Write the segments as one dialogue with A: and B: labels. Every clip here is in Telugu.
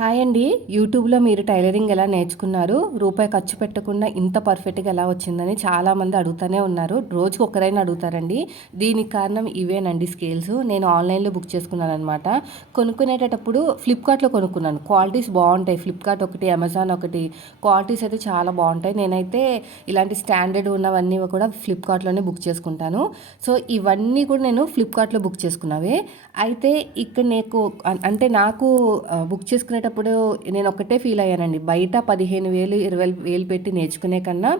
A: హాయ్ అండి. యూట్యూబ్లో మీరు టైలరింగ్ ఎలా నేర్చుకున్నారు? రూపాయి ఖర్చు పెట్టకుండా ఇంత పర్ఫెక్ట్గా ఎలా వచ్చిందని చాలామంది అడుగుతూనే ఉన్నారు. రోజుకి ఒకరైనా అడుగుతారండి. దీనికి కారణం ఇవేనండి స్కేల్స్. నేను ఆన్లైన్లో బుక్ చేసుకున్నాను అనమాట కొనుక్కునేటప్పుడు ఫ్లిప్కార్ట్లో కొనుక్కున్నాను. క్వాలిటీస్ బాగుంటాయి. ఫ్లిప్కార్ట్ ఒకటి అమెజాన్ ఒకటి. క్వాలిటీస్ అయితే చాలా బాగుంటాయి. నేనైతే ఇలాంటి స్టాండర్డ్ ఉన్నవన్నీ కూడా ఫ్లిప్కార్ట్లోనే బుక్ చేసుకుంటాను. సో ఇవన్నీ కూడా నేను ఫ్లిప్కార్ట్లో బుక్ చేసుకున్నవే. అయితే ఇక్కడ నీకు అంటే నాకు బుక్ చేసుకునేటప్పుడు చేసేటప్పుడు నేను ఒక్కటే ఫీల్ అయ్యానండి. బయట పదిహేను వేలు ఇరవై వేలు పెట్టి నేర్చుకునే కన్నా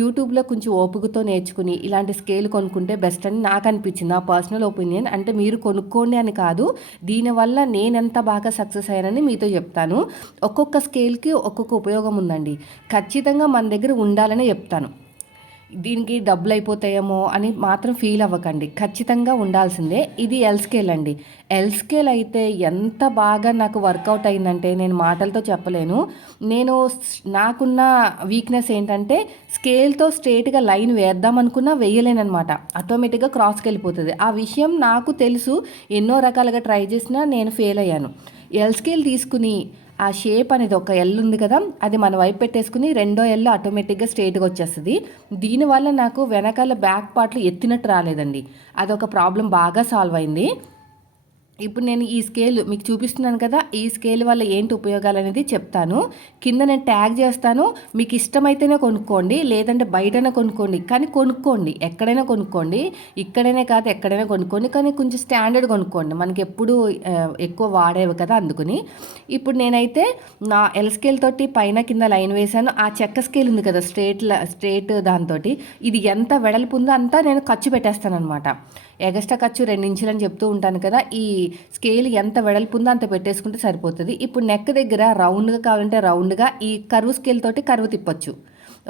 A: యూట్యూబ్లో కొంచెం ఓపికతో నేర్చుకుని ఇలాంటి స్కేల్ కొనుక్కుంటే బెస్ట్ అని నాకు అనిపించింది. నా పర్సనల్ ఒపీనియన్ అంటే మీరు కొనుక్కోండి అని కాదు దీనివల్ల నేను ఎంత బాగా సక్సెస్ అయ్యానని మీతో చెప్తాను. ఒక్కొక్క స్కేల్కి ఒక్కొక్క ఉపయోగం ఉందండి. ఖచ్చితంగా మన దగ్గర ఉండాలని చెప్తాను. దీనికి డబ్బులు అయిపోతాయేమో అని మాత్రం ఫీల్ అవ్వకండి. ఖచ్చితంగా ఉండాల్సిందే. ఇది ఎల్ స్కేల్ అండి. ఎల్ స్కేల్ అయితే ఎంత బాగా నాకు వర్కౌట్ అయిందంటే నేను మాటలతో చెప్పలేను. నేను నాకున్న వీక్నెస్ ఏంటంటే స్కేల్తో స్ట్రేట్గా లైన్ వేద్దాం అనుకున్నా వేయలేనమాట ఆటోమేటిక్గా క్రాస్కి వెళ్ళిపోతుంది. ఆ విషయం నాకు తెలుసు. ఎన్నో రకాలుగా ట్రై చేసినా నేను ఫెయిల్ అయ్యాను. ఎల్ స్కేల్ తీసుకుని ఆ షేప్ అనేది ఒక ఎల్ ఉంది కదా అది మన వైపు పెట్టేసుకుని రెండో ఎల్ ఆటోమేటిక్గా స్ట్రేట్గా వచ్చేస్తుంది. దీనివల్ల నాకు వెనకాల బ్యాక్ పార్ట్లు ఎత్తినట్టు రాలేదండి. అదొక ప్రాబ్లం బాగా సాల్వ్ అయింది. ఇప్పుడు నేను ఈ స్కేల్ మీకు చూపిస్తున్నాను కదా ఈ స్కేల్ వల్ల ఏంటి ఉపయోగాలు అనేది చెప్తాను. కింద నేను ట్యాగ్ చేస్తాను. మీకు ఇష్టమైతేనే కొనుక్కోండి లేదంటే బయటనే కొనుక్కోండి. కానీ కొనుక్కోండి ఎక్కడైనా కొనుక్కోండి. ఇక్కడనే కాదు ఎక్కడైనా కొనుక్కోండి. కానీ కొంచెం స్టాండర్డ్ కొనుక్కోండి. మనకి ఎప్పుడు ఎక్కువ వాడేవి కదా అందుకుని. ఇప్పుడు నేనైతే నా ఎల్ స్కేల్ తోటి పైన కింద లైన్ వేశాను. ఆ చెక్క స్కేల్ ఉంది కదా స్ట్రేట్ స్ట్రేట్ దాంతో ఇది ఎంత వెడల్పు ఉందో అంతా నేను ఖర్చు పెట్టేస్తాను అనమాట ఎగస్ట్రా ఖర్చు రెండు ఇంచులని చెప్తూ ఉంటాను కదా ఈ స్కేల్ ఎంత వెడల్పు ఉందో అంత పెట్టేసుకుంటే సరిపోతుంది. ఇప్పుడు నెక్ దగ్గర రౌండ్గా కావాలంటే రౌండ్గా ఈ కరువు స్కేల్ తోటి కరువు తిప్పొచ్చు.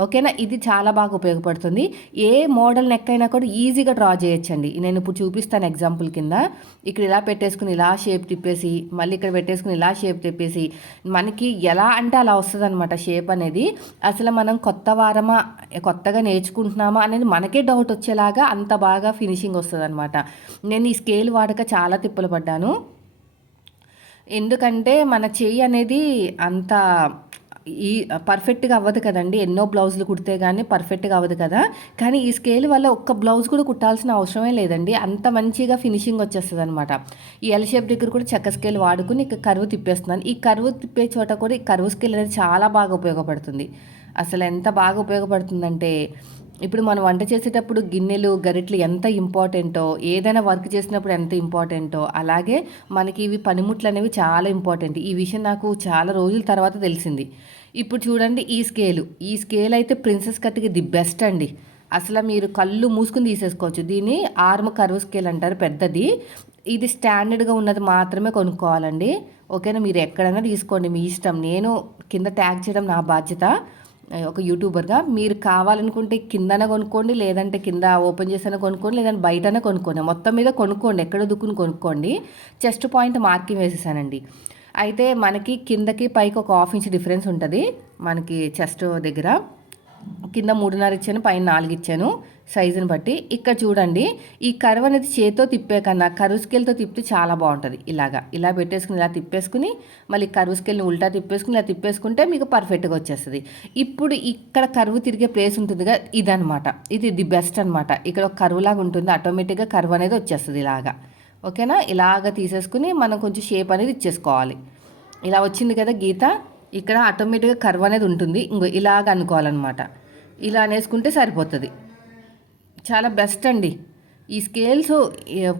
A: ఓకేనా? ఇది చాలా బాగా ఉపయోగపడుతుంది. ఏ మోడల్ నెక్ అయినా కూడా ఈజీగా డ్రా చేయొచ్చండి. నేను ఇప్పుడు చూపిస్తాను ఎగ్జాంపుల్ కింద. ఇక్కడ ఇలా పెట్టేసుకుని ఇలా షేప్ తిప్పేసి మళ్ళీ ఇక్కడ పెట్టేసుకుని ఇలా షేప్ తిప్పేసి మనకి ఎలా అంటే అలా వస్తుంది అనమాట షేప్ అనేది. అసలు మనం కొత్త వారమా కొత్తగా నేర్చుకుంటున్నామా అనేది మనకే డౌట్ వచ్చేలాగా అంత బాగా ఫినిషింగ్ వస్తుంది అనమాట నేను ఈ స్కేల్ వాడక చాలా తిప్పలు పడ్డాను. ఎందుకంటే మన చెయ్యి అనేది అంత ఈ పర్ఫెక్ట్గా అవ్వదు కదండి. ఎన్నో బ్లౌజులు కుడితే కానీ పర్ఫెక్ట్గా అవ్వదు కదా. కానీ ఈ స్కేల్ వల్ల ఒక్క బ్లౌజ్ కూడా కుట్టాల్సిన అవసరమే లేదండి. అంత మంచిగా ఫినిషింగ్ వచ్చేస్తుంది అనమాట ఈ ఎల్ షేప్ దగ్గర కూడా చెక్క స్కేల్ వాడుకుని ఇక కరువు తిప్పేస్తున్నాను. ఈ కరువు తిప్పే చోట కూడా ఈ కరువు స్కేల్ అనేది చాలా బాగా ఉపయోగపడుతుంది. అసలు ఎంత బాగా ఉపయోగపడుతుందంటే ఇప్పుడు మనం వంట చేసేటప్పుడు గిన్నెలు గరిట్లు ఎంత ఇంపార్టెంటో ఏదైనా వర్క్ చేసినప్పుడు ఎంత ఇంపార్టెంటో అలాగే మనకి ఇవి పనిముట్లు అనేవి చాలా ఇంపార్టెంట్. ఈ విషయం నాకు చాలా రోజుల తర్వాత తెలిసింది. ఇప్పుడు చూడండి ఈ స్కేలు ఈ స్కేల్ అయితే ప్రిన్సెస్ కట్టికి ది బెస్ట్ అండి. అసలు మీరు కళ్ళు మూసుకుని తీసేసుకోవచ్చు. దీన్ని ఆర్మ్ కర్వ్ స్కేల్ అంటారు పెద్దది. ఇది స్టాండర్డ్గా ఉన్నది మాత్రమే కొనుక్కోవాలండి. ఓకేనా? మీరు ఎక్కడైనా తీసుకోండి మీ ఇష్టం. నేను కింద ట్యాగ్ చేయడం నా బాధ్యత. ఒక యూట్యూబర్గా మీరు కావాలనుకుంటే కిందన కొనుక్కోండి లేదంటే కింద ఓపెన్ చేసిన కొనుక్కోండి లేదంటే బయటనే కొనుక్కోండి. మొత్తం మీద కొనుక్కోండి ఎక్కడ దుక్కుని కొనుక్కోండి. చెస్ట్ పాయింట్ మార్కింగ్ వేసేసానండి. అయితే మనకి కిందకి పైకి ఒక హాఫ్ ఇంచ్ డిఫరెన్స్ ఉంటుంది. మనకి చెస్ట్ దగ్గర. కింద మూడున్నర ఇచ్చాను పైన నాలుగు ఇచ్చాను. సైజుని బట్టి. ఇక్కడ చూడండి ఈ కర్వ్ అనేది చేతితో తిప్పే కన్నా కరువు స్కేల్తో తిప్పితే చాలా బాగుంటుంది. ఇలాగా ఇలా పెట్టేసుకుని ఇలా తిప్పేసుకుని మళ్ళీ కరువు స్కేల్ని ఉల్టా తిప్పేసుకుని ఇలా తిప్పేసుకుంటే మీకు పర్ఫెక్ట్గా వచ్చేస్తుంది. ఇప్పుడు ఇక్కడ కరువు తిరిగే ప్లేస్ ఉంటుందిగా ఇదనమాట ఇది ది బెస్ట్ అనమాట ఇక్కడ ఒక కరువు లాగా ఉంటుంది ఆటోమేటిక్గా కరువు అనేది వచ్చేస్తుంది ఇలాగా. ఓకేనా? ఇలాగ తీసేసుకుని మనం కొంచెం షేప్ అనేది ఇచ్చేసుకోవాలి. ఇలా వచ్చింది కదా గీత ఇక్కడ ఆటోమేటిక్గా కర్వ్ అనేది ఉంటుంది. ఇంకో ఇలాగ అనుకోవాలన్నమాట. ఇలా అనేసుకుంటే సరిపోతుంది. చాలా బెస్ట్ అండి. ఈ స్కేల్స్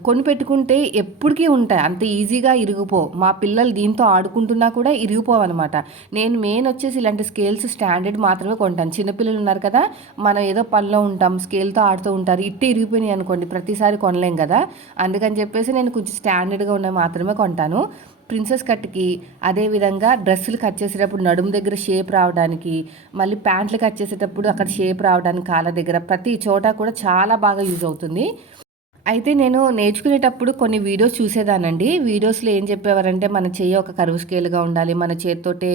A: కొని పెట్టుకుంటే ఎప్పటికీ ఉంటాయి. అంత ఈజీగా ఇరిగిపో. మా పిల్లలు దీంతో ఆడుకుంటున్నా కూడా ఇరిగిపోవన్నమాట. నేను మెయిన్ వచ్చేసి ఇలాంటి స్కేల్స్ స్టాండర్డ్ మాత్రమే కొంటాను. చిన్నపిల్లలు ఉన్నారు కదా మనం ఏదో పనిలో ఉంటాం స్కేల్తో ఆడుతూ ఉంటారు. ఇట్టే ఇరిగిపోయినాయి అనుకోండి ప్రతిసారి కొనలేం కదా. అందుకని చెప్పేసి నేను కొంచెం స్టాండర్డ్గా ఉన్నవి మాత్రమే కొంటాను. ప్రిన్సెస్ కట్కి అదేవిధంగా డ్రెస్సులు కట్ చేసేటప్పుడు నడుము దగ్గర షేప్ రావడానికి మళ్ళీ ప్యాంట్లు కట్ చేసేటప్పుడు అక్కడ షేప్ రావడానికి కాళ్ళ దగ్గర ప్రతి చోట కూడా చాలా బాగా యూజ్ అవుతుంది. అయితే నేను నేర్చుకునేటప్పుడు కొన్ని వీడియోస్ చూసేదానండి. వీడియోస్లో ఏం చెప్పేవారంటే మన చెయ్యి ఒక కరువు స్కేల్గా ఉండాలి మన చేతితోటే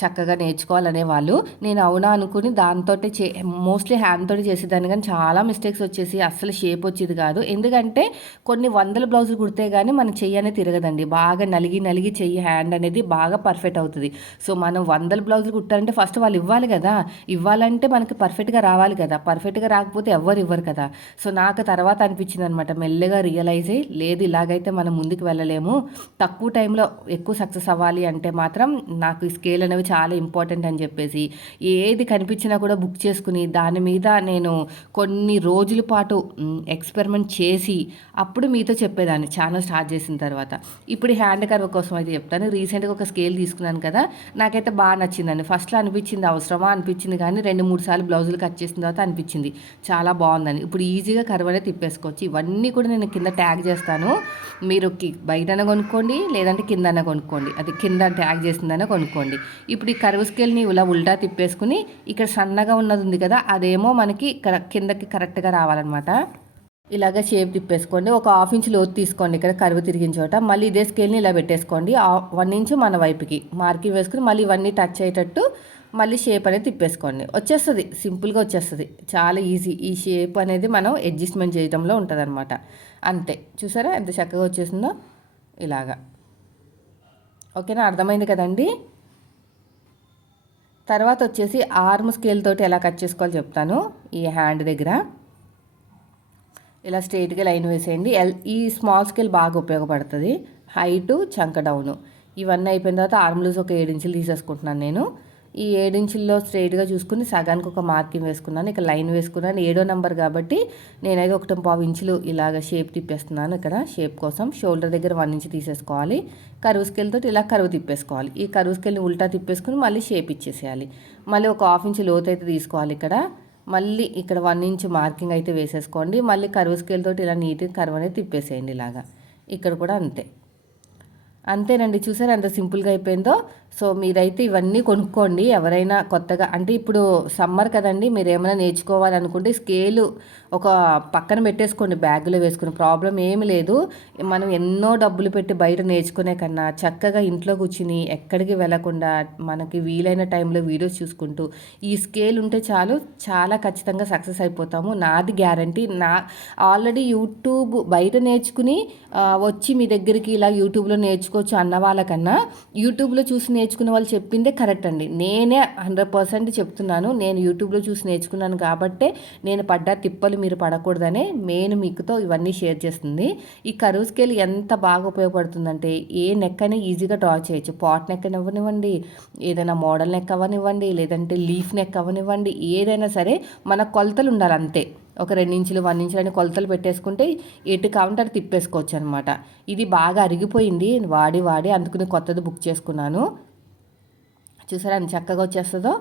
A: చక్కగా నేర్చుకోవాలనే వాళ్ళు. నేను అవునా అనుకుని దాంతో చే మోస్ట్లీ హ్యాండ్ తోటి చేసేదాన్ని. కానీ చాలా మిస్టేక్స్ వచ్చేసి అస్సలు షేప్ వచ్చేది కాదు. ఎందుకంటే కొన్ని వందల బ్లౌజులు కుడితే కానీ మన చెయ్యి అనేది తిరగదండి. బాగా నలిగి నలిగి చెయ్యి హ్యాండ్ అనేది బాగా పర్ఫెక్ట్ అవుతుంది. సో మనం వందల బ్లౌజులు కుట్టాలంటే ఫస్ట్ వాళ్ళు ఇవ్వాలి కదా. ఇవ్వాలంటే మనకి పర్ఫెక్ట్గా రావాలి కదా. పర్ఫెక్ట్గా రాకపోతే ఎవ్వరు ఇవ్వరు కదా. సో నాకు తర్వాత అనిపించింది అనమాట మెల్లగా రియలైజ్ అయ్యి లేదు ఇలాగైతే మనం ముందుకు వెళ్ళలేము. తక్కువ టైంలో ఎక్కువ సక్సెస్ అవ్వాలి అంటే మాత్రం నాకు ఈ స్కేల్ అనేవి చాలా ఇంపార్టెంట్ అని చెప్పేసి ఏది కనిపించినా కూడా బుక్ చేసుకుని దాని మీద నేను కొన్ని రోజుల పాటు ఎక్స్పెరిమెంట్ చేసి అప్పుడు మీతో చెప్పేదాన్ని. ఛానల్ స్టార్ట్ చేసిన తర్వాత. ఇప్పుడు హ్యాండ్ కర్వ్ కోసం అయితే చెప్తాను. రీసెంట్గా ఒక స్కేల్ తీసుకున్నాను కదా నాకైతే బాగా నచ్చిందండి. ఫస్ట్లో అనిపించింది అవసరమా? అనిపించింది కానీ రెండు మూడు సార్లు బ్లౌజులు కట్ చేసిన తర్వాత అనిపించింది. చాలా బాగుందని ఇప్పుడు ఈజీగా కర్వ్ అనేది తిప్పేసుకోవచ్చు. అవన్నీ కూడా నేను కింద ట్యాగ్ చేస్తాను. మీరు బయటన కొనుక్కోండి లేదంటే కిందన కొనుక్కోండి. అది కింద ట్యాగ్ చేసిందనే కొనుక్కోండి. ఇప్పుడు ఈ కరువు స్కేల్ని ఇలా ఉల్టా తిప్పేసుకుని ఇక్కడ సన్నగా ఉన్నది ఉంది కదా అదేమో మనకి ఇక్కడ కిందకి కరెక్ట్గా రావాలన్నమాట. ఇలాగ షేప్ తిప్పేసుకోండి. ఒక హాఫ్ ఇంచ్ లోతు తీసుకోండి ఇక్కడ కరువు తిరిగిన చోట. మళ్ళీ ఇదే స్కేల్ని ఇలా పెట్టేసుకోండి. వన్ ఇంచ్ మన వైపుకి. మార్కింగ్ వేసుకుని మళ్ళీ ఇవన్నీ టచ్ అయ్యేటట్టు మళ్ళీ షేప్ అనేది తిప్పేసుకోండి. వచ్చేస్తుంది. సింపుల్గా వచ్చేస్తుంది. చాలా ఈజీ ఈ షేప్ అనేది మనం అడ్జస్ట్మెంట్ చేయడంలో ఉంటుంది అనమాట అంతే. చూసారా? ఎంత చక్కగా వచ్చేసిందో? ఇలాగా. ఓకేనా? అర్థమైంది కదండి? తర్వాత వచ్చేసి ఆర్మ్ స్కేల్ తోటి ఎలా కట్ చేసుకోవాలో చెప్తాను. ఈ హ్యాండ్ దగ్గర. ఇలా స్ట్రైట్గా లైన్ వేసేయండి. ఎల్ ఈ స్మాల్ స్కేల్ బాగా ఉపయోగపడుతుంది. హైటు చంక డౌను ఇవన్నీ అయిపోయిన తర్వాత ఆర్మ్ లూజ్ ఒక ఏడు ఇంచులు తీసేసుకుంటున్నాను నేను. ఈ ఏడించుల్లో స్ట్రైట్గా చూసుకుని సగానికి ఒక మార్కింగ్ వేసుకున్నాను. ఇక్కడ లైన్ వేసుకున్నాను. ఏడో నెంబర్ కాబట్టి నేనైతే ఒకటి పావు ఇంచులు ఇలాగ షేప్ తిప్పేస్తున్నాను ఇక్కడ. షేప్ కోసం షోల్డర్ దగ్గర వన్ ఇంచ్ తీసేసుకోవాలి. కరువు స్కేల్తో ఇలా కరువు తిప్పేసుకోవాలి. ఈ కరువు స్కేల్ని ఉల్టా తిప్పేసుకుని మళ్ళీ షేప్ ఇచ్చేసేయాలి. మళ్ళీ ఒక హాఫ్ ఇంచ్ లోతు అయితే తీసుకోవాలి ఇక్కడ. మళ్ళీ ఇక్కడ వన్ ఇంచ్ మార్కింగ్ అయితే వేసేసుకోండి. మళ్ళీ కరువు స్కేల్ తోటి ఇలా నీట్గా కరువు అనేది తిప్పేసేయండి ఇలాగా. ఇక్కడ కూడా అంతే. అంతేనండి. చూసారు ఎంత సింపుల్గా అయిపోయిందో? సో మీరైతే ఇవన్నీ కొనుక్కోండి. ఎవరైనా కొత్తగా అంటే ఇప్పుడు సమ్మర్ కదండి మీరు ఏమైనా నేర్చుకోవాలనుకుంటే స్కేలు ఒక పక్కన పెట్టేసుకోండి బ్యాగ్లో వేసుకుని. ప్రాబ్లం ఏమి లేదు. మనం ఎన్నో డబ్బులు పెట్టి బయట నేర్చుకునే కన్నా చక్కగా ఇంట్లో కూర్చుని ఎక్కడికి వెళ్ళకుండా మనకి వీలైన టైంలో వీడియోస్ చూసుకుంటూ ఈ స్కేల్ ఉంటే చాలు చాలా ఖచ్చితంగా సక్సెస్ అయిపోతాము. నాది గ్యారంటీ. నా ఆల్రెడీ యూట్యూబ్ బయట నేర్చుకుని వచ్చి మీ దగ్గరికి ఇలా యూట్యూబ్లో నేర్చుకోవచ్చు అన్న వాళ్ళకన్నా యూట్యూబ్లో చూసి నేర్చుకున్న వాళ్ళు చెప్పిందే కరెక్ట్ అండి. నేనే హండ్రెడ్ పర్సెంట్ చెప్తున్నాను. నేను యూట్యూబ్లో చూసి నేర్చుకున్నాను కాబట్టే నేను పడ్డ తిప్పలు మీరు పడకూడదనే మెయిన్ మీకుతో ఇవన్నీ షేర్ చేస్తుంది. ఈ కరువు స్కేల్ ఎంత బాగా ఉపయోగపడుతుందంటే ఏ నెక్ అయినా ఈజీగా డ్రా చేయొచ్చు. పాట్ నెక్ అవ్వనివ్వండి ఏదైనా మోడల్ నెక్ అవ్వనివ్వండి లేదంటే లీఫ్ నెక్ అవ్వనివ్వండి ఏదైనా సరే మన కొలతలు ఉండాలి అంతే. ఒక రెండు ఇంచులు వన్ ఇంచులు అని కొలతలు పెట్టేసుకుంటే ఎటు కావాలంటే తిప్పేసుకోవచ్చు అనమాట ఇది బాగా అరిగిపోయింది. వాడి వాడి అందుకుని కొత్తది బుక్ చేసుకున్నాను. చూసారా ఎంత చక్కగా వచ్చేస్తుందో?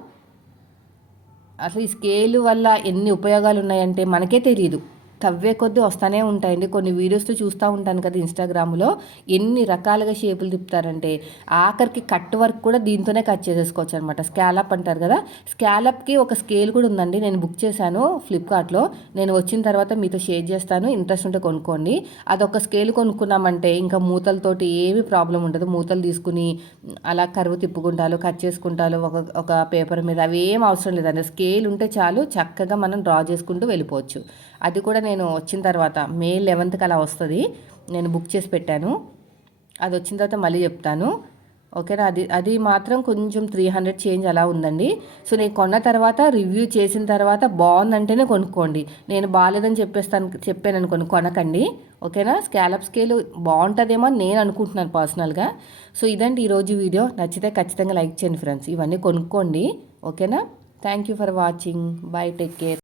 A: అసలు ఈ స్కేలు వల్ల ఎన్ని ఉపయోగాలు ఉన్నాయంటే మనకే తెలియదు తవ్వే కొద్దీ వస్తూనే ఉంటాయండి. కొన్ని వీడియోస్తో చూస్తూ ఉంటాను కదా ఇన్స్టాగ్రామ్లో ఎన్ని రకాలుగా షేపులు తిప్పుతారంటే ఆఖరికి కట్ వర్క్ కూడా దీంతోనే కట్ చేసేసుకోవచ్చు అనమాట స్కాలప్ అంటారు కదా. స్కాలప్కి ఒక స్కేల్ కూడా ఉందండి. నేను బుక్ చేశాను ఫ్లిప్కార్ట్లో నేను వచ్చిన తర్వాత మీతో షేర్ చేస్తాను. ఇంట్రెస్ట్ ఉంటే కొనుక్కోండి. అదొక స్కేల్ కొనుక్కున్నామంటే ఇంకా మూతలతోటి ఏమి ప్రాబ్లం ఉండదు. మూతలు తీసుకుని అలా కరువు తిప్పుకుంటాలు కట్ చేసుకుంటాలు ఒక ఒక పేపర్ మీద అవి ఏం అవసరం లేదండి. స్కేల్ ఉంటే చాలు చక్కగా మనం డ్రా చేసుకుంటూ వెళ్ళిపోవచ్చు. అది కూడా నేను వచ్చిన తర్వాత మే లెవెన్త్కి అలా వస్తుంది. నేను బుక్ చేసి పెట్టాను. అది వచ్చిన తర్వాత మళ్ళీ చెప్తాను. ఓకేనా? అది అది మాత్రం కొంచెం త్రీ హండ్రెడ్ చేంజ్ అలా ఉందండి. సో నేను కొన్న తర్వాత రివ్యూ చేసిన తర్వాత బాగుందంటేనే కొనుక్కోండి. నేను బాగాలేదని చెప్పేస్తాను చెప్పాను అనుకోండి కొనకండి. ఓకేనా? స్కాలప్ స్కేల్ బాగుంటుందేమో నేను అనుకుంటున్నాను పర్సనల్గా సో ఇదండి ఈరోజు వీడియో. నచ్చితే ఖచ్చితంగా లైక్ చేయండి ఫ్రెండ్స్ ఇవన్నీ కొనుక్కోండి. ఓకేనా? Thank you for watching bye take care